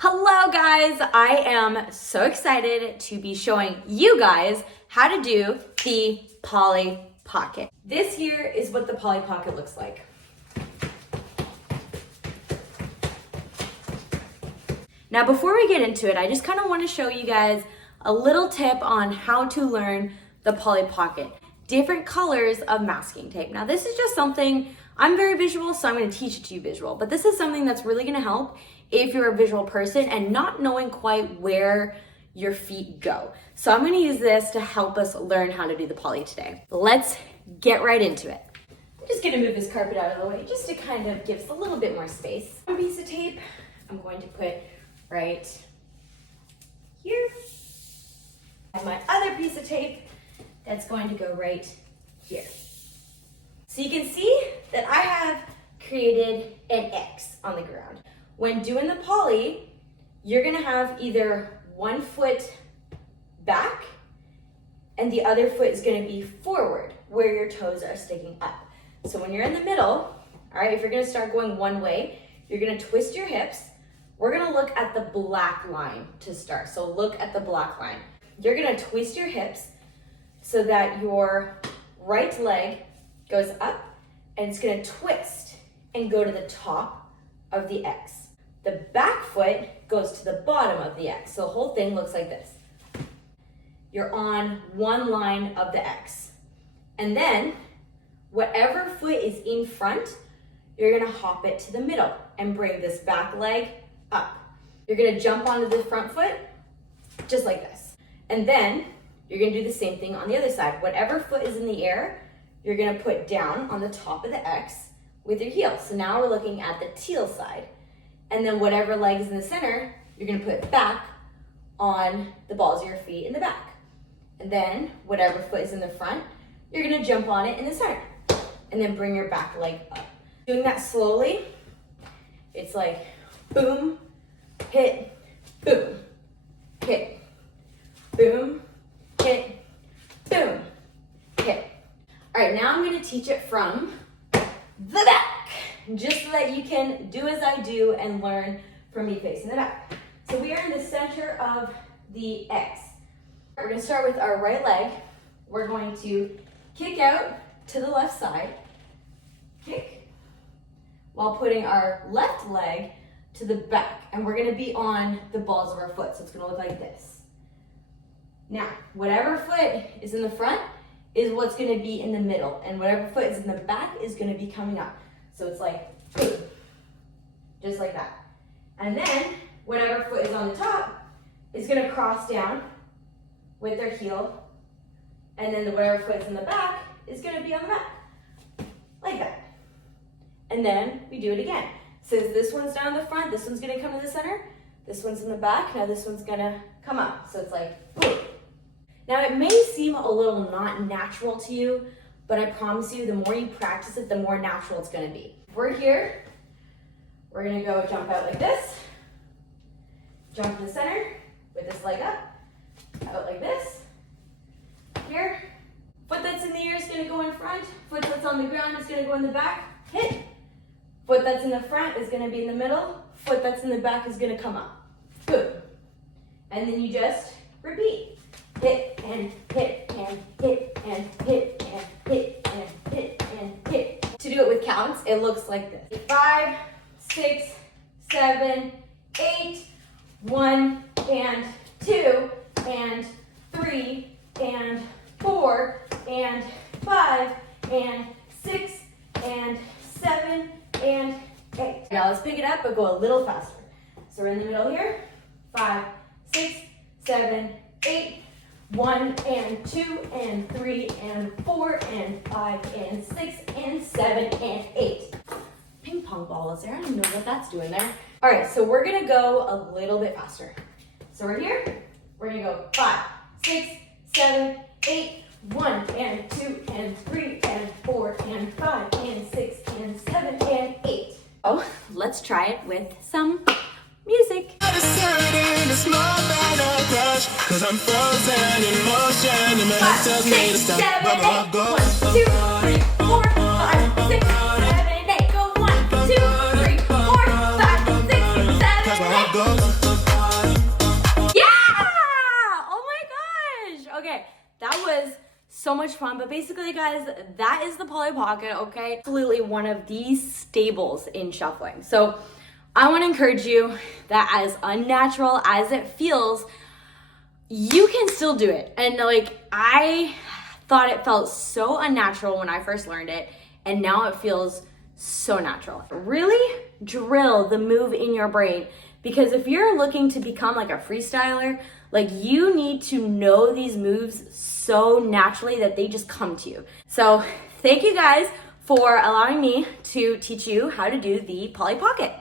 Hello guys, I am so excited to be showing you guys how to do the Polly Pocket. This here is what the Polly Pocket looks like. Now before we get into it, I just kind of want to show you guys a little tip on how to learn the Polly Pocket. Different colors of masking tape. Now this is just something, I'm very visual, so I'm going to teach it to you visual, but this is something that's really going to help if you're a visual person and not knowing quite where your feet go. So I'm going to use this to help us learn how to do the Polly today. Let's get right into it. I'm just going to move this carpet out of the way just to kind of give us a little bit more space. One piece of tape I'm going to put right here. And my other piece of tape that's going to go right here. So you can see that I have created an X on the ground. When doing the Polly, you're gonna have either one foot back and the other foot is gonna be forward where your toes are sticking up. So when you're in the middle, all right, if you're gonna start going one way, you're gonna twist your hips. We're gonna look at the black line to start. So look at the black line. You're gonna twist your hips so that your right leg goes up and it's gonna twist and go to the top of the X. The back foot goes to the bottom of the X. So the whole thing looks like this. You're on one line of the X. And then whatever foot is in front, you're gonna hop it to the middle and bring this back leg up. You're gonna jump onto the front foot, just like this. And then you're gonna do the same thing on the other side. Whatever foot is in the air, you're gonna put down on the top of the X with your heel. So now we're looking at the teal side. And then whatever leg is in the center, you're gonna put back on the balls of your feet in the back. And then whatever foot is in the front, you're gonna jump on it in the center. And then bring your back leg up. Doing that slowly, it's like boom, hit, boom, hit, boom, hit, boom, hit. All right, now I'm gonna teach it from the back, just so that you can do as I do and learn from me facing the back. So we are in the center of the X. We're gonna start with our right leg. We're going to kick out to the left side, kick, while putting our left leg to the back. And we're gonna be on the balls of our foot, so it's gonna look like this. Now, whatever foot is in the front is what's gonna be in the middle, and whatever foot is in the back is gonna be coming up. So it's like, boom, just like that. And then, whatever foot is on the top is gonna cross down with their heel, and then whatever foot is in the back is gonna be on the back, like that. And then we do it again. Since this one's down in the front, this one's gonna come to the center, this one's in the back, now this one's gonna come up. So it's like, boom. Now it may seem a little not natural to you, but I promise you, the more you practice it, the more natural it's gonna be. If we're here, we're gonna go jump out like this, jump to the center with this leg up, out like this, here. Foot that's in the air is gonna go in front, foot that's on the ground is gonna go in the back, hit. Foot that's in the front is gonna be in the middle, foot that's in the back is gonna come up, boom. And then you just repeat. Hit and hit and hit and hit and hit and hit and hit. To do it with counts, it looks like this. 5, 6, 7, 8, 1 and 2 and 3 and 4 and 5 and 6 and 7 and 8. Now let's pick it up but go a little faster. So we're in the middle here. 5, 6, 7, 8. 1 and 2 and 3 and 4 and 5 and 6 and 7 and 8. Ping pong ball is there. I don't know what that's doing there. All right, so we're gonna go a little bit faster. So we're here. We're gonna go 5, 6, 7, 8, 1 and 2 and 3 and 4 and 5 and 6 and 7 and 8. Oh, let's try it with some music. Cause I'm frozen in motion and my head tells me to stop. 7, 8, 1, 2, 3, 4, 5, 6, 7, 8. Go 1, 2, 3, 4, 5, 6, 7, 8. so much fun. But basically, guys, that is the Polly Pocket, okay? Absolutely one of the staples in shuffling. So I want to encourage you that as unnatural as it feels, you can still do it. And like, I thought it felt so unnatural when I first learned it, and now it feels so natural. Really drill the move in your brain, because if you're looking to become like a freestyler, like, you need to know these moves so naturally that they just come to you. So thank you guys for allowing me to teach you how to do the Polly Pocket.